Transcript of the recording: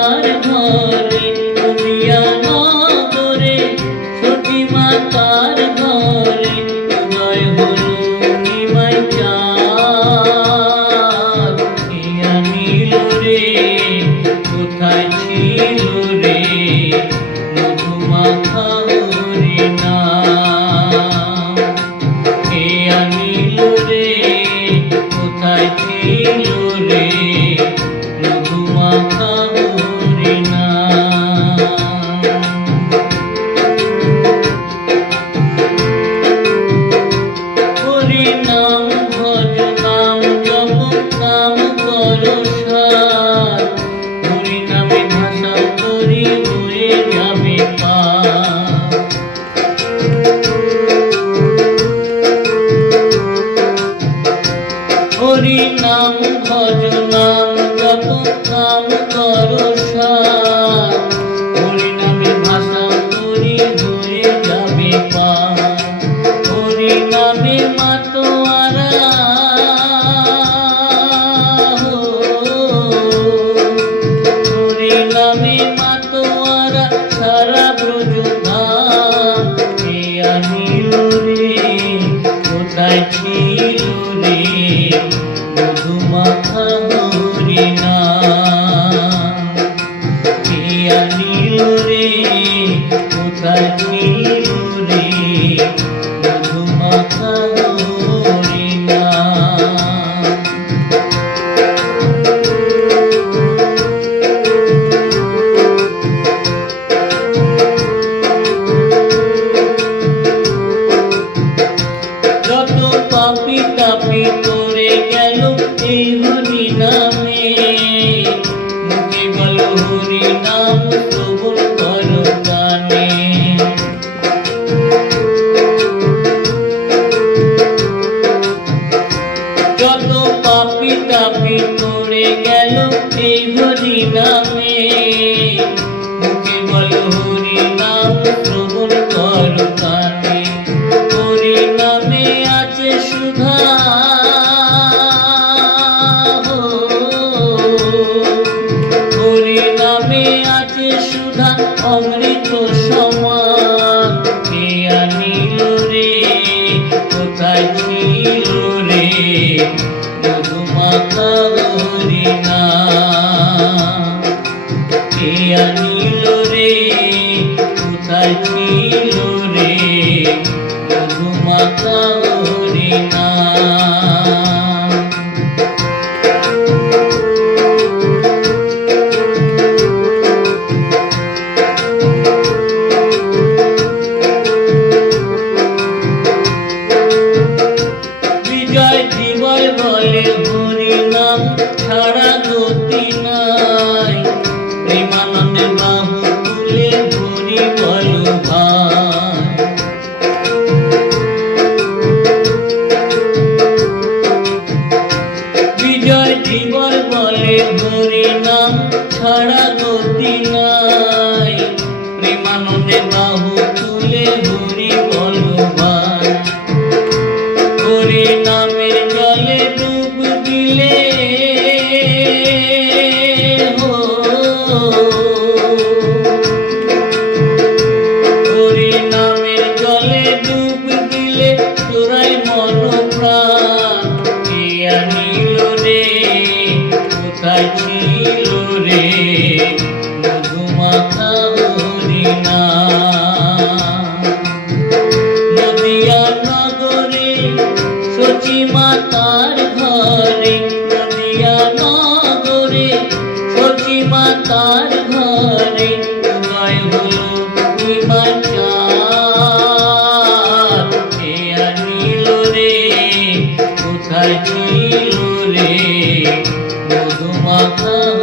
আমার ভয় নাম করো কাছে দূরে মধুমাখা হরিণা হিয়া নীল রে কাপি কাপি পড়ে গেল এই হরি নামে। মুখে বলো হরি নাম প্রবল করো কানে যত পাপি তাপি পড়ে গেল এই হরি নামে। সমান। নিয়া রে? কোথায় ছিল রে? মধুমাতা কার ঘরে গায়ে হলো বিমান রে? কোথায় ছিল রে? মধুমাখা